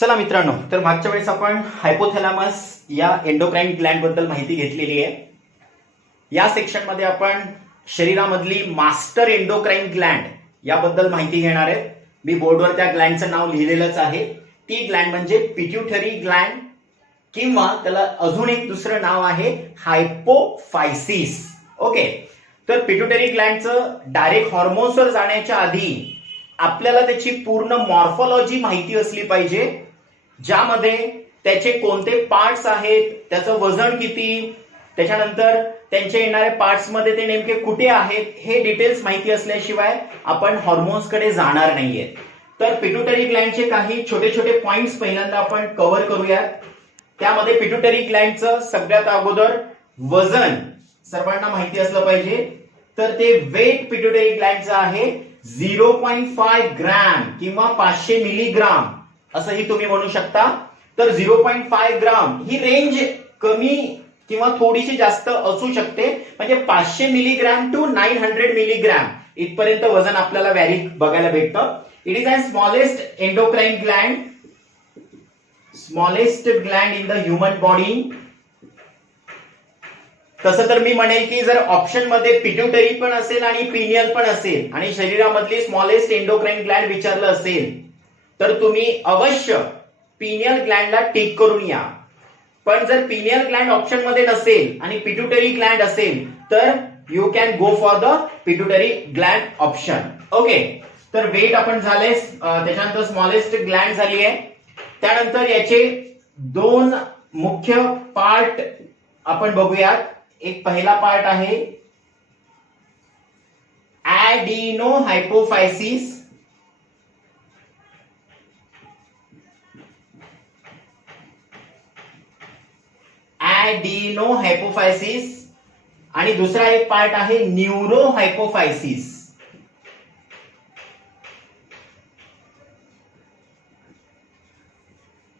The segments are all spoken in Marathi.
चला मित्रांनो, तर मागच्या वेळेस आपण हायपोथॅलॅमस या एंडोक्राइन ग्लँड बद्दल माहिती घेतलेली आहे. या सेक्शन मध्ये आपण शरीरामधली मास्टर एंडोक्राइन ग्लँड याबद्दल माहिती घेणार आहेत. मी बोर्डवर त्या ग्लँडचं नाव लिहिलेलंच आहे. ती ग्लँड म्हणजे पिट्युटरी ग्लँड किंवा त्याला अजून एक दुसरं नाव आहे हायपोफायसिस. ओके, तर पिट्युटरी ग्लँडचं डायरेक्ट हॉर्मोन्सवर जाण्याच्या आधी आपल्याला त्याची पूर्ण मॉर्फोलॉजी माहिती असली पाहिजे, ज्यामध्ये त्याचे कोणते पार्ट्स आहेत, त्याचं वजन किती, त्याच्यानंतर त्यांचे येणाऱ्या पार्ट्स मध्ये ते नेमके कुठे आहेत हे डिटेल्स माहिती असल्याशिवाय आपण हॉर्मोन्स कडे जाणार नाहीये. तर पिट्युटरी ग्लँडचे काही छोटे छोटे पॉइंट्स पहिल्यांदा आपण कव्हर करूयात. त्यामध्ये पिट्युटरी ग्लँडचं सगळ्यात अगोदर वजन सर्वांना माहिती असलं पाहिजे. तर ते वेट पिट्युटरी ग्लँडचं आहे 0.5 ग्रॅम किंवा 500 मिलीग्राम असंही तुम्ही म्हणू शकता. तर 0.5 ग्राम ही रेंज कमी किंवा थोडीशी जास्त असू शकते, म्हणजे 500 मिलीग्राम टू 900 मिलीग्राम इथपर्यंत वजन आपल्याला व्हॅरी बघायला भेटतं. It is a smallest endocrine Gland, smallest Gland in the human body. तसं तर मी म्हणेल की जर ऑप्शन मध्ये पिट्युटरी पण असेल आणि पिनियल पण असेल आणि शरीरामधली स्मॉलेस्ट एंडोक्राइन ग्लँड विचारलं असेल तर तुम्ही अवश्य पिनियल ग्लँडला टिक करून या. पण जर पिनियल ग्लँड ऑप्शन मध्ये नसेल आणि पिट्युटरी ग्लँड असेल तर you can go for the pituitary Gland option. Okay, तर वेट आपण झाले, त्याच्यानंतर स्मॉलेस्ट ग्लँड झाली आहे. त्यानंतर याचे दोन मुख्य पार्ट आपण बघूयात. एक पहिला पार्ट आहे ऍडिनो हायपोफायसिस, ऍडिनो हायपोफायसिस, आणि दुसरा एक पार्ट आहे न्यूरो हायपोफायसिस.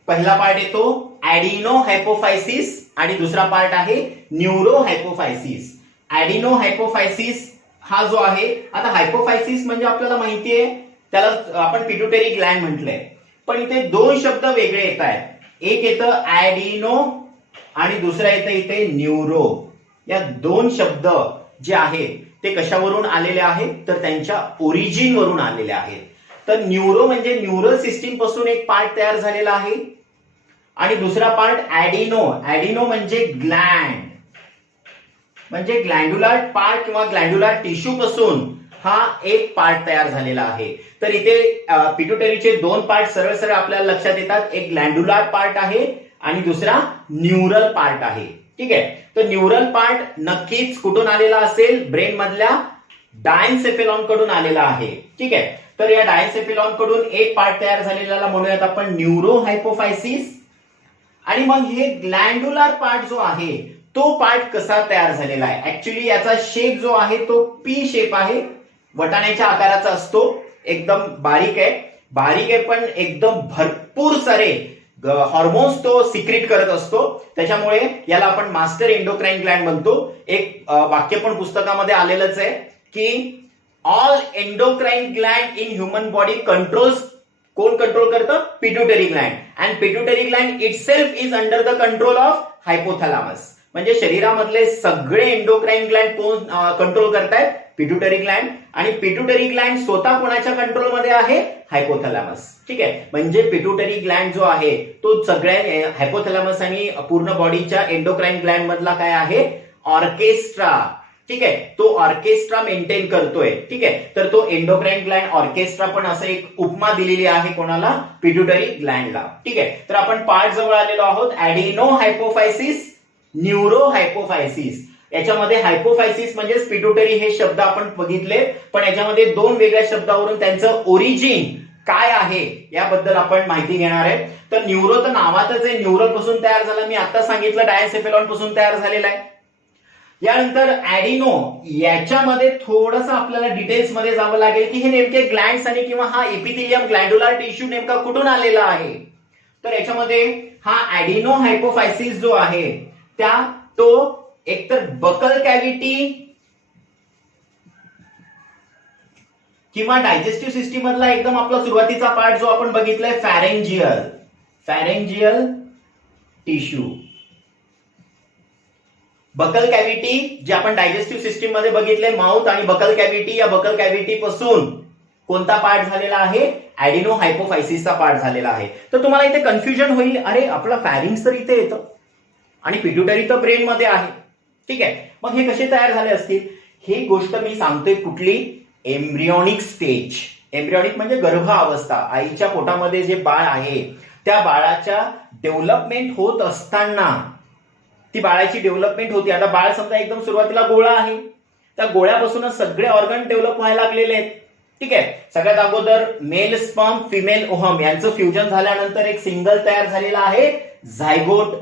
पहिला पार्ट येतो ऍडिनो हायपोफायसिस आणि दुसरा पार्ट आहे न्यूरो हायपोफायसिस. ऍडिनो हायपोफायसिस हा जो आहे, आता हायपोफायसिस म्हणजे आपल्याला माहिती आहे त्याला आपण पिट्युटरी ग्लँड म्हटलंय, पण इथे दोन शब्द वेगळे येत आहेत. एक येतं ऍडिनो आणि दुसरा येतं इथे न्यूरो. या दोन शब्द जे आहेत ते कशावरून आलेले आहेत तर त्यांच्या ओरिजिन वरून आलेले आहेत. तर न्यूरो म्हणजे न्यूरल सिस्टीम पासून एक पार्ट तयार झालेला आहे आणि दुसरा पार्ट ऍडिनो. ऍडिनो म्हणजे ग्लँड, म्हणजे ग्लँड्युलर पार्ट किंवा ग्लँड्युलर टिश्यू पासून हा एक पार्ट तयार झालेला आहे. तर इथे पिट्युटरीचे दोन पार्ट सरळ सरळ आपल्याला लक्षात येतात. एक ग्लँड्युलर पार्ट आहे आणि दुसरा न्यूरल पार्ट आहे. ठीक आहे, तर न्यूरल पार्ट नक्कीच कुठून आलेला असेल, ब्रेन मधल्या डायन्सेफेलॉन कडून आलेला आहे. ठीक आहे, तर या डायन्सेफेलॉन कडून एक पार्ट तयार झालेला म्हणूयात आपण न्यूरो हायपोफायसिस. आणि मग हे ग्लँड्युलर पार्ट जो आहे तो पार्ट कसा तयार झालेला आहे. ऍक्च्युली याचा शेप जो आहे तो पी शेप आहे, वटाण्याच्या आकाराचा असतो, एकदम बारीक आहे पण एकदम भरपूर सारे हॉर्मोन्स तो सिक्रेट करत असतो. त्याच्यामुळे याला आपण मास्टर एंडोक्राइन ग्लँड म्हणतो. एक वाक्य पण पुस्तकामध्ये आलेलंच आहे की all endocrine Gland in human body controls, कोण कंट्रोल करतं, pituitary Gland. And pituitary Gland itself is under the control of hypothalamus. म्हणजे शरीरामधले सगळे एंडोक्राइन ग्लँड कोण कंट्रोल करतायत, पिट्युटरी ग्लँड. आणि पिट्युटरी ग्लँड स्वतः कोणाच्या कंट्रोलमध्ये आहे, हायपोथॅलॅमस. ठीक आहे, म्हणजे पिट्युटरी ग्लँड जो आहे तो सगळ्या हायपोथॅलॅमस आणि पूर्ण बॉडीच्या एंडोक्राइन ग्लँड मधला काय आहे, ऑर्केस्ट्रा. ठीक आहे, तो ऑर्केस्ट्रा मेंटेन करतोय. ठीक आहे, तर तो एंडोक्राइन ग्लँड ऑर्केस्ट्रा पण असं एक उपमा दिलेली आहे कोणाला, पिट्युटरी ग्लँडला. ठीक आहे, तर आपण पार्ट जवळ आलेलो आहोत. ऍडिनो हायपोफायसिस, न्यूरो हायपोफायसिस. याच्यामध्ये हायपोफायसिस म्हणजे पिट्युटरी हे शब्द आपण बघितले, पण याच्यामध्ये दोन वेगळ्या शब्दावरून त्यांचं ओरिजिन काय आहे याबद्दल आपण माहिती घेणार आहे. तर न्यूरो तर नावातच आहे, न्यूरल पासून तयार झाला, मी आता सांगितलं डायन्सेफेलॉन पासून तयार झालेला आहे. यानंतर ऍडिनो, याच्यामध्ये थोडंसं आपल्याला डिटेल्स मध्ये जावं लागेल की हे नेमके ग्लँड्स आणि किंवा हा एपिथेलियम ग्लँड्युलर टिश्यू नेमका कुठून आलेला आहे. तर याच्यामध्ये हा ऍडिनो हायपोफायसिस जो आहे तो एकतर बकल कॅव्हिटी किंवा डायजेस्टिव्ह सिस्टीम मधला एकदम आपला सुरुवातीचा पार्ट जो आपण बघितलाय फॅरेंजियल, फॅरेंजियल टिश्यू. बकल कॅव्हिटी जे आपण डायजेस्टिव्ह सिस्टीम मध्ये बघितले, माउथ आणि बकल कॅव्हिटी, या बकल कॅव्हिटी पासून कोणता पार्ट झालेला आहे? ऍडिनो हायपोफायसिसचा पार्ट झालेला आहे. तर तुम्हाला इथे कन्फ्युजन होईल, अरे आपला फॅरिंग्स तर इथे येतं आणि पिट्युटरी तर ब्रेन मध्ये आहे, ठीक आहे, मग हे कसे तयार झाले असतील? ही गोष्ट मी सांगतोय कुठली? Embryonic stage. एम्ब्रियॉनिक म्हणजे गर्भ अवस्था. आईच्या पोटामध्ये जे बाळ आहे त्या बाळाच्या डेव्हलपमेंट होत असताना ती बाळाची डेव्हलपमेंट होती. आता बाळ समजा एकदम सुरुवातीला गोळा आहे, त्या गोळ्यापासूनच सगळे ऑर्गन डेव्हलप व्हायला लागलेले आहेत, ठीक आहे. सगळ्यात अगोदर मेल स्पर्म फिमेल ओहम यांचं फ्युजन झाल्यानंतर एक सिंगल तयार झालेला आहे, झायगोट.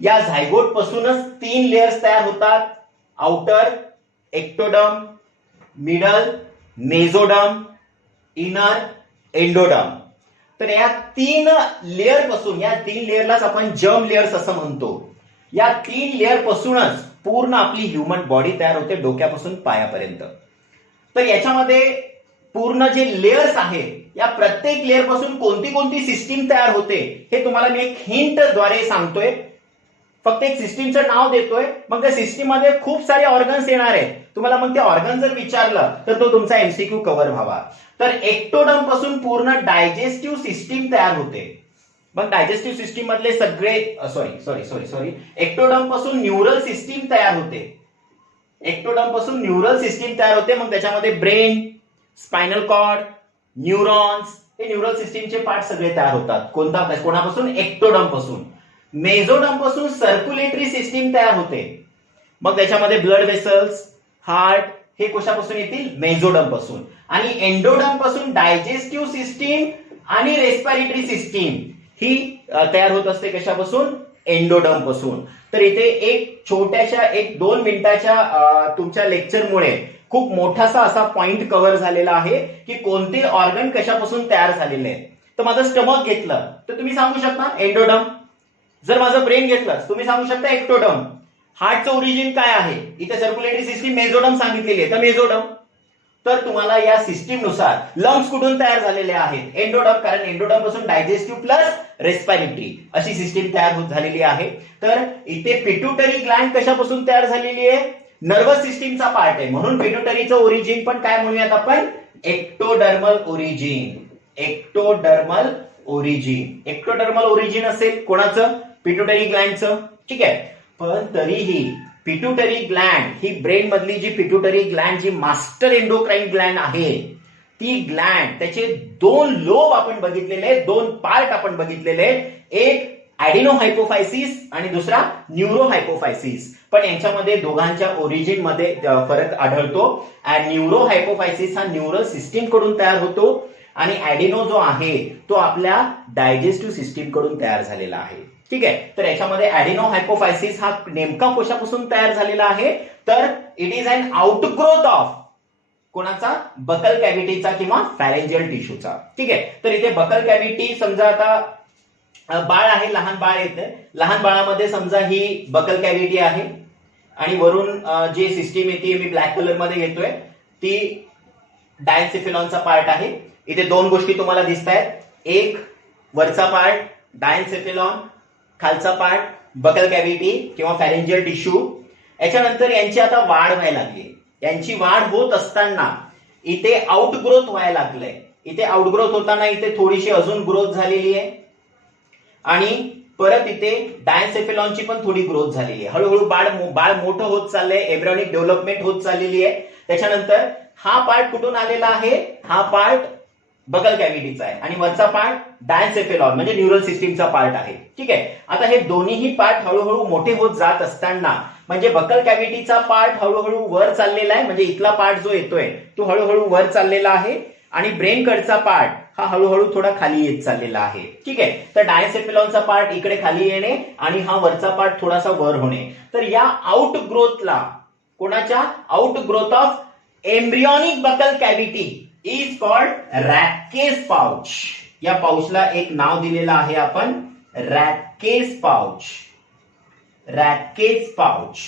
या झायगोट पासूनच 3 लेयर्स तयार होतात, outer, ectoderm, middle, mesoderm, inner, endoderm. तर या 3 लेअर पासून, या 3 लेअरलाच आपण जर्म लेयर्स असं म्हणतो, या 3 लेअर पासूनच पूर्ण आपली ह्युमन बॉडी तयार होते, डोक्यापासून पायापर्यंत. तर याच्यामध्ये पूर्ण जे लेयर्स आहे, या प्रत्येक लेअर पासून कोणती कोणती सिस्टीम तयार होते हे तुम्हाला मी एक हिंट द्वारे सांगतोय. फक्त एक सिस्टीमचं नाव देतोय, मग त्या सिस्टीम मध्ये खूप सारे ऑर्गन्स येणार आहेत. तुम्हाला मग ते ऑर्गन जर विचारलं तर तो तुमचा एमसीक्यू कव्हर व्हावा. तर एक्टोडम पासून पूर्ण डायजेस्टिव्ह सिस्टीम तयार होते. मग डायजेस्टिव्ह सिस्टीम मधले सगळे सॉरी एक्टोडम पासून न्यूरल सिस्टीम तयार होते. एक्टोडम पासून न्यूरल सिस्टीम तयार होते. मग त्याच्यामध्ये ब्रेन, स्पायनल कॉर्ड, न्यूरॉन्स, हे न्यूरल सिस्टीमचे पार्ट सगळे तयार होतात. कोणापासून? एक्टोडम पासून. मेझोडम पासून सर्क्युलेटरी सिस्टीम तयार होते. मग त्याच्यामध्ये ब्लड वेसल्स, हार्ट हे कशापासून येतील? मेझोडम पासून. आणि एंडोडम पासून डायजेस्टिव्ह सिस्टीम आणि रेस्पिरेटरी सिस्टीम ही तयार होत असते. कशापासून? एंडोडम पासून. तर इथे एक छोट्याशा 1-2 मिनिटाच्या तुमच्या लेक्चरमुळे खूप मोठासा असा पॉइंट कव्हर झालेला आहे की कोणते ऑर्गन कशापासून तयार झालेले आहेत. तर माझं स्टमक घेतलं तर तुम्ही सांगू शकता एंडोडम. जर माझं ब्रेन घेतलं तुम्ही सांगू शकता एक्टोडम. हार्टचं ओरिजिन काय आहे? इथे सर्क्युलेटरी सिस्टीम मेझोडम सांगितलेली आहे, तर मेझोडम. तर तुम्हाला या सिस्टीम नुसार लंग्स कुठून तयार झालेले आहेत? एंडोडम, कारण एंडोडम पासून डायजेस्टिव्ह प्लस रेस्पिरेटरी अशी सिस्टीम तयार होत झालेली आहे. तर इथे पिट्युटरी ग्लँड कशापासून तयार झालेली आहे? नर्वस सिस्टीमचा पार्ट आहे, म्हणून पिट्युटरीचं ओरिजिन पण काय म्हणूयात आपण? Ectodermal origin. Ectodermal origin. Ectodermal origin असेल कोणाचं? पिट्युटरी ग्लँडचं, ठीक आहे. पण तरीही पिट्युटरी ग्लँड ही ब्रेन मधली जी पिट्युटरी ग्लँड, जी मास्टर एंडोक्राइन ग्लँड आहे, ती ग्लँड त्याचे 2 लोब आपण बघितलेले आहेत, 2 पार्ट आपण बघितलेले आहेत. एक ऍडिनो हायपोफायसिस आणि दुसरा न्यूरो हायपोफायसिस. पण यांच्यामध्ये दोघांच्या ओरिजिन मध्ये फरक आढळतो. न्यूरो हायपोफायसिस हा न्यूरल सिस्टीम कडून तयार होतो आणि ऍडिनो जो आहे तो आपल्या डायजेस्टिव्ह सिस्टीम कडून तयार झालेला आहे, ठीक आहे. तर याच्यामध्ये ऍडिनो हायपोफायसिस हा नेमका कशापासून तयार झालेला आहे? तर it is an outgrowth of कोणाचा? बकल कॅव्हिटीचा किंवा फॅरेंजियल टिश्यूचा, ठीक आहे. तर इथे बकल कॅव्हिटी समजा आता बाळ आहे, लहान बाळ येते, लहान बाळामध्ये समजा ही बकल कॅव्हिटी आहे आणि वरून जी सिस्टीम येते मी ब्लॅक कलर मध्ये घेतोय ती डायन्सेफेलॉनचा पार्ट आहे. इथे 2 गोष्टी तुम्हाला दिसत आहेत. एक वरचा पार्ट डायन्सेफेलॉन, खालचा पार्ट बकल कॅव्हिटी किंवा फॅरेंजियल टिश्यू. याच्यानंतर यांची आता वाढ व्हायला लागली. यांची वाढ होत असताना इथे आउटग्रोथ व्हायला लागलंय. इथे आउटग्रोथ होताना इथे थोडीशी अजून ग्रोथ झालेली आहे आणि परत इथे डायन्सेफेलॉनची पण थोडी ग्रोथ झालेली आहे. हळूहळू बाळ मोठं होत चाललंय, एम्ब्रियॉनिक डेव्हलपमेंट होत चाललेली आहे. त्याच्यानंतर हा पार्ट कुठून आलेला आहे? हा पार्ट बकल कॅव्हिटीचा आहे आणि वरचा पार्ट डायन्सेफेलॉन म्हणजे न्यूरल सिस्टीमचा पार्ट आहे, ठीक आहे. आता हे दोन्हीही पार्ट हळूहळू मोठे होत जात असताना म्हणजे बकल कॅव्हिटीचा पार्ट हळूहळू वर चाललेला आहे, म्हणजे इथला पार्ट जो येतोय तो हळूहळू वर चाललेला आहे आणि ब्रेन कडचा पार्ट हा हळूहळू थोडा खाली येत चाललेला आहे, ठीक आहे. तर डायन्सेफेलॉनचा पार्ट इकडे खाली येणे आणि हा वरचा पार्ट थोडासा वर होणे. तर या आउटग्रोथला कोणाच्या? Outgrowth of embryonic buccal cavity is called Rathke's pouch. या पाउचला एक नाव दिलेलं आहे आपण रॅकेज पाउच. रॅकेज पाउच.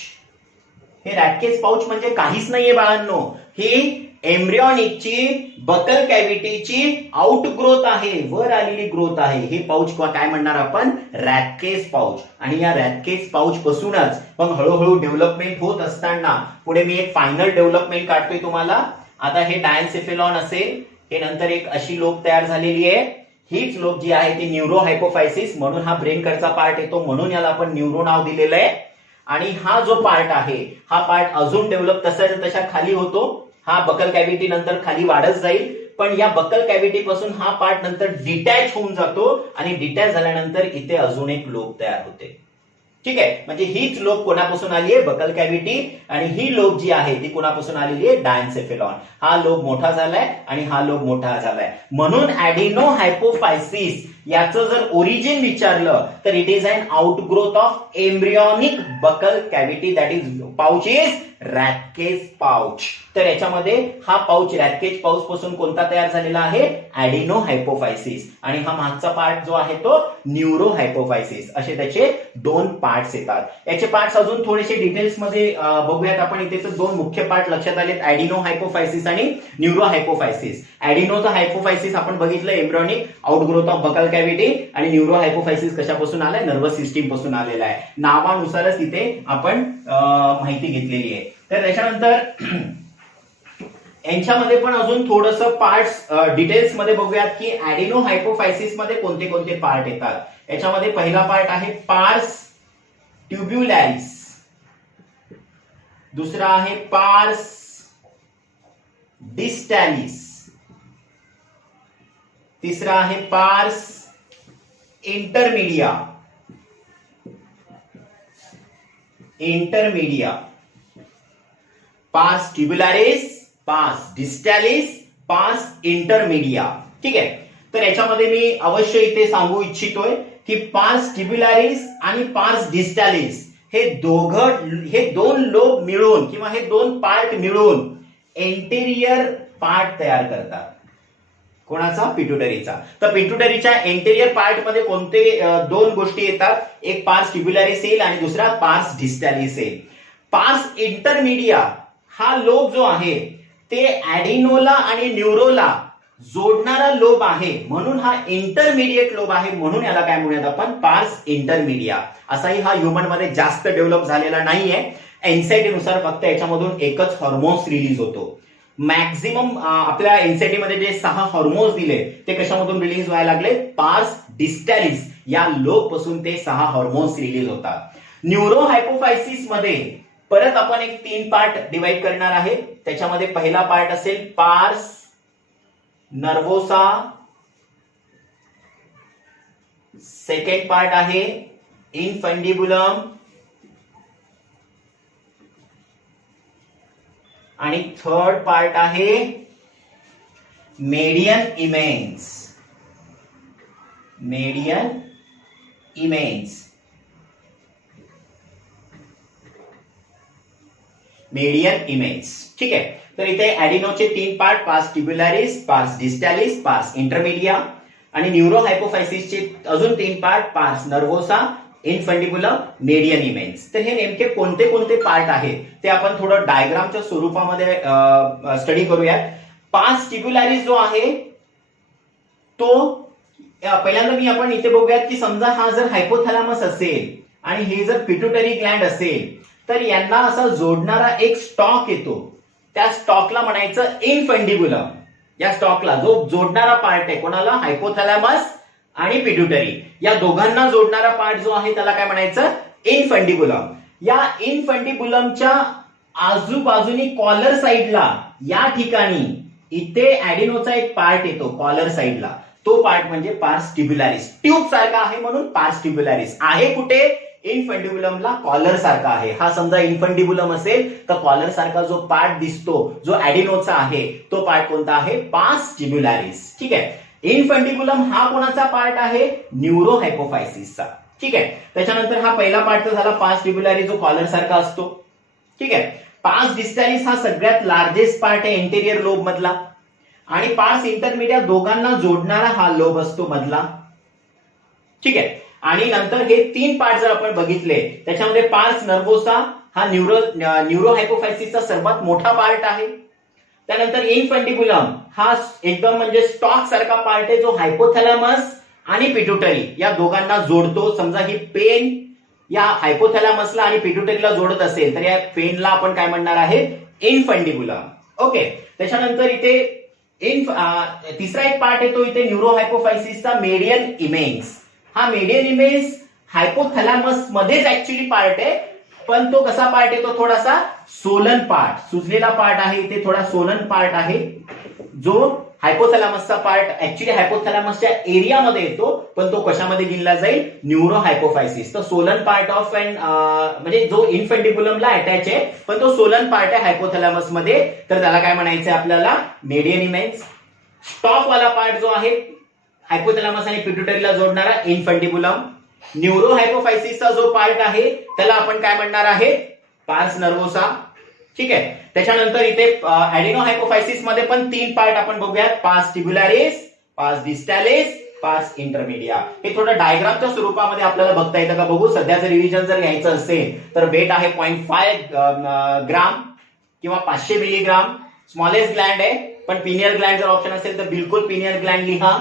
हे रॅकेज पाउच म्हणजे काहीच नाहीये बाळांनो, ही एम्ब्रियॉनिकची बकल कॅव्हिटीची आउटग्रोथ आहे, वर आलेली ग्रोथ आहे. हे पाऊच काय म्हणणार आपण? रॅटकेज पाऊच. आणि या रॅटकेज पाऊच पासूनच मग हळूहळू डेव्हलपमेंट होत असताना पुढे मी एक फायनल डेव्हलपमेंट काढतोय तुम्हाला. आता हे डायन्सेफेलॉन असेल, हे नंतर एक अशी लोब तयार झालेली आहे. हीच लोब जी आहे ती न्यूरो हायपोफायसिस, म्हणून हा ब्रेन कडचा पार्ट येतो, म्हणून याला आपण न्यूरो नाव दिलेलं आहे. आणि हा जो पार्ट आहे हा पार्ट अजून डेव्हलप तशा खाली होतो. हा बकल कॅव्हिटी नंतर खाली वाढत जाईल, पण या बकल कॅव्हिटी पासून हा पार्ट नंतर डिटॅच होऊन जातो आणि डिटॅच झाल्यानंतर इथे अजून एक लोब तयार होते. ठीक आहे, म्हणजे हीच लोब कोणापासून आली आहे? Buccal cavity. आणि ही लोब जी आहे ती कोणापासून आलेली आहे? डायन्सेफेलॉन. हा लोब मोठा झालाय आणि हा लोब मोठा झालाय, म्हणून ऍडिनो हायपोफायसिस याचं जर ओरिजिन विचारलं तर it is an outgrowth of embryonic buccal cavity, that is pouch is Rathke's pouch. तर याच्यामध्ये हा पाउच रॅटकेज पाउच पासून कोणता तयार झालेला आहे? ऍडिनो हायपोफायसिस. आणि हा मागचा पार्ट जो आहे तो न्यूरो हायपोफायसिस. असे त्याचे दोन पार्ट्स येतात. याचे पार्ट्स अजून थोडेसे डिटेल्स मध्ये बघूयात आपण. इथे तर दोन मुख्य पार्ट लक्षात आलेत, ऍडिनो हायपोफायसिस आणि न्यूरो हायपोफायसिस. ऍडिनोचा हायपोफायसिस आपण बघितलं, embryonic outgrowth of buccal cavity. आणि न्यूरो हायपोफायसिस कशापासून आलाय? नर्वस सिस्टीम पासून आलेला आहे. नावानुसारच इथे आपण माहिती घेतलेली आहे. तर त्याच्यानंतर यांच्यामध्ये पण अजून थोडस पार्ट्स डिटेल्स मध्ये बघूयात की ऍडिनो हायपोफायसिस मध्ये कोणते कोणते पार्ट येतात. याच्यामध्ये पहिला पार्ट आहे पार्स ट्युब्युलॅरिस, दुसरा आहे पार्स डिस्टॅलिस, तिसरा आहे पार्स इंटरमीडिया, पार्स ट्युब्युलॅरिस, पार्स डिस्टॅलिस, पार्स इंटरमीडिया. ठीक आहे, तर याच्यामध्ये मी अवश्य इथे सांगू इच्छितोय की पार्स ट्युब्युलॅरिस आणि पार्स डिस्टॅलिस हे दोन लोब मिळून किंवा हे दोन पार्ट मिळून एंटेरियर पार्ट तयार करतात. कोणाचा? पिट्युटरीचा. तर पिट्युटरीच्या एंटेरियर पार्ट मध्ये कोणते दोन गोष्टी येतात? एक पार्स ट्युब्युलॅरिस येईल आणि दुसरा पार्स डिस्टॅलिस येईल. पार्स इंटरमीडिया हा लोब जो आहे ते ऍडिनोला आणि न्यूरोला जोडणारा लोब आहे, म्हणून हा इंटरमिडिएट लोब आहे, म्हणून याला काय म्हणूयात आपण? पार्स इंटरमीडिया. असाही हा ह्युमन मध्ये जास्त डेव्हलप झालेला नाहीये. एनसायटी नुसार फक्त याच्यामधून एकच हॉर्मोन्स रिलीज होतो. मॅक्झिमम आपल्या एनसायटी मध्ये जे 6 हॉर्मोन्स दिले ते कशामधून रिलीज व्हायला लागले? पार्स डिस्टॅलिस या लोब पासून ते 6 हॉर्मोन्स रिलीज होतात. न्यूरो हायपोफायसिस मध्ये परत आपण एक 3 पार्ट डिवाइड करणार आहे. त्याच्यामध्ये पहिला पार्ट असेल पार्स नर्वोसा, सेकंड पार्ट आहे इनफंडिबुलम आणि थर्ड पार्ट आहे मेडियन इमेन्स. ठीक आहे, तर इथे ऍडिनोचे 3 पार्ट, पार्स ट्युब्युलॅरिस, पार्स डिस्टॅलिस, पार्स इंटरमीडिया. आणि न्यूरो हायपोफायसिसचे अजून 3 पार्ट, पार्स नर्वोसा, इनफंडिबुलम, मेडियन इमेन्स. तर हे नेमके कोणते कोणते पार्ट आहेत ते आपण थोडं डायग्रामच्या स्वरूपामध्ये स्टडी करूयात. पार्स ट्युब्युलॅरिस जो आहे तो पहिल्यांदा आपण इथे बघूयात की समजा हा जर हायपोथॅलॅमस असेल आणि हे जर पिट्युटरी ग्लँड असेल तर यांना असा जोडणारा एक स्टॉक येतो. त्या स्टॉकला म्हणायचं इनफंडिबुलम. या स्टॉकला जो जोडणारा पार्ट आहे कोणाला? हायपोथॅलॅमस आणि पिट्युटरी या दोघांना जोडणारा पार्ट जो आहे त्याला काय म्हणायचं? इनफंडिबुलम. या इनफंडिबुलमच्या आजूबाजूनी कॉलर साइडला या ठिकाणी इथे ऍडिनोचा एक पार्ट येतो कॉलर साइडला. तो पार्ट म्हणजे पार्स ट्युब्युलॅरिस. ट्यूब सारखा आहे म्हणून पार्स ट्युब्युलॅरिस. आहे कुठे? इनफंडिबुलमला कॉलर सारखा आहे. हा समजा इनफंडिबुलम असेल तर कॉलर सारखा जो पार्ट दिसतो जो ऍडिनोचा आहे तो पार्ट कोणता आहे? पार्स ट्युब्युलॅरिस. ठीक आहे, इनफंडिबुलम हा कोणाचा पार्ट आहे? न्यूरो हायपोफायसिसचा. ठीक आहे, त्याच्यानंतर हा पहिला पार्ट तर झाला पार्स ट्युब्युलॅरिस जो कॉलर सारखा असतो. ठीक आहे, पार्स डिस्टॅलिस हा सगळ्यात लार्जेस्ट पार्ट आहे एंटेरियर लोब मधला. आणि पार्स इंटरमीडिया दोघांना जोडणारा हा लोब असतो मधला. ठीक आहे, आणि नंतर हे 3 पार्ट जर आपण बघितले त्याच्यामध्ये पार्स नर्वोसा हा न्यूरो हायपोफायसिसचा सर्वात मोठा पार्ट आहे. त्यानंतर इनफंडिबुलम हा एकदम म्हणजे स्टॉक सारखा पार्ट आहे जो हायपोथॅलॅमस आणि पिट्युटरी या दोघांना जोडतो. समजा ही पेन या हायपोथॅलॅमसला आणि पिट्युटरीला जोडत असेल तर या पेनला आपण काय म्हणणार आहे, इनफंडिबुलम. ओके. त्याच्यानंतर इथे तिसरा एक पार्ट आहे तो इथे न्यूरोहायपोफायसिसचा मेडियन इमेन्स. हा मेडियन इमेन्स हायपोथॅलॅमस मध्येच ऍक्च्युली पार्ट आहे, पण तो कसा पार्ट आहे, तो थोडासा सोलन पार्ट, सुजलेला पार्ट आहे. इथे थोडा सोलन पार्ट आहे जो हायपोथॅलॅमसचा पार्ट ऍक्च्युली हायपोथॅलॅमसच्या एरियामध्ये येतो, पण तो कशामध्ये गिनला जाईल, न्यूरोहायपोफायसिस. तर सोलन पार्ट ऑफ अँड म्हणजे जो इनफंडिबुलमला अटॅच आहे, पण तो सोलन पार्ट आहे हायपोथॅलॅमस मध्ये, तर त्याला काय म्हणायचं आपल्याला, मेडियन इमेन्स. स्टॉक वाला पार्ट जो आहे हायपोथॅलॅमस आणि पिट्युटरीला जोडणारा, इनफंडिबुलम. न्यूरोहायपोफायसिसचा जो पार्ट आहे त्याला आपण काय म्हणणार आहे, पार्स नर्वोसा. ठीक आहे. त्याच्यानंतर इथे ऍडिनोहायपोफायसिस मध्ये पण 3 पार्ट आपण बघूयात, पार्स टिब्युलारिस, पार्स डिस्टालिस, पार्स इंटरमिडिया. हे थोडं डायग्रामच्या स्वरूपामध्ये आपल्याला बघता येतं का बघू. सध्याचं रिव्हिजन जर घ्यायचं असेल तर वेट आहे 0.5 ग्राम किंवा 500 मिलीग्राम. स्मॉलेस्ट ग्लँड आहे, पण पिनियल ग्लँड जर ऑप्शन असेल तर बिलकुल पिनियल ग्लँड लिहा.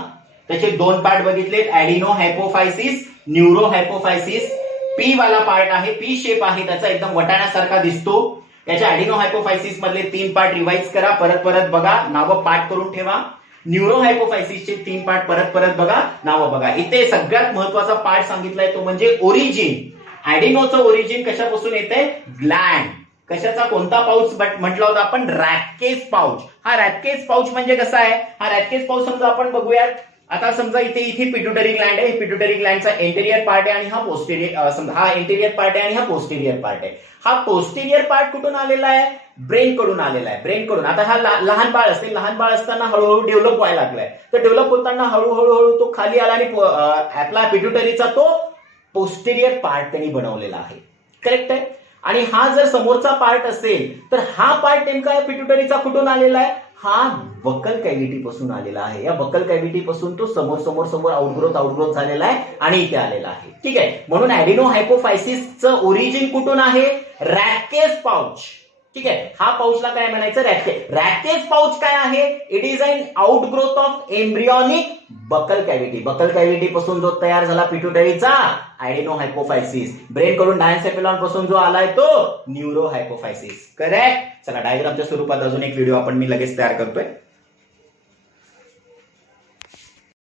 त्याचे 2 पार्ट बघितले, ऍडिनोहायपोफायसिस, न्यूरोहायपोफायसिस. पी वाला पार्ट आहे, पी शेप आहे त्याचा, एकदम वटाण्यासारखा दिसतो. त्याच्या ऍडिनोहायपोफायसिस मधले 3 पार्ट रिवाइज करा, परत परत बघा, नावं पाठ करून ठेवा. न्यूरोहायपोफायसिसचे 3 पार्ट परत परत बघा, नावं बघा. इथे सगळ्यात महत्वाचा पार्ट सांगितलाय तो म्हणजे ओरिजिन. ऍडिनोचं ओरिजिन कशापासून येतंय, ग्लँड. कशाचा, कोणता पाऊच म्हटला होता आपण, रॅपकेज पाऊच. हा रॅपकेज पाऊच म्हणजे कसा आहे, हा रॅपकेज पाऊच समजा आपण बघूयात. आता समजा इथे पिट्युटरी ग्लँड आहे, पिट्युटरी ग्लँडचा एंटेरियर पार्ट आहे आणि हा पोस्टेरियर, समजा हा एंटेरियर पार्ट आहे आणि हा पोस्टेरियर पार्ट आहे. हा पोस्टेरियर पार्ट कुठून आलेला आहे, ब्रेन कडून आलेला आहे, ब्रेन कडून. आता हा लहान बाळ असते, लहान बाळ असताना हळूहळू डेव्हलप व्हायला लागलाय, तर डेव्हलप होताना हळूहळू तो खाली आला आणि आपला पिट्युटरीचा तो पोस्टेरियर पार्ट त्यांनी बनवलेला आहे. करेक्ट आहे. आणि हा जर समोरचा पार्ट असेल तर हा पार्ट नेमका पिट्युटरीचा कुठून आलेला आहे, हा बकल कॅव्हिटी पासून आलेला आहे. या बकल कॅव्हिटी पासून तो समोर आउटग्रोथ झालेला आहे आणि इथे आलेला आहे. ठीक आहे. म्हणून ऍडिनोहायपोफायसिसचं ओरिजिन कुठून आहे, रॅपकेज पाऊच. ठीक आहे. हा पाऊचला काय म्हणायचं, रॅपकेज पाऊच काय आहे, it is an outgrowth of embryonic buccal cavity. Buccal cavity पासून जो तयार झाला पिट्युटरीचा, ऍडिनोहायपोफायसिस. ब्रेन कडून डायन्सेफेलॉन पासून जो आलाय तो न्यूरोहायपोफायसिस. करेक्ट. चला डायग्रामच्या स्वरूपात अजून एक व्हिडिओ मी लगेच तयार करतोय.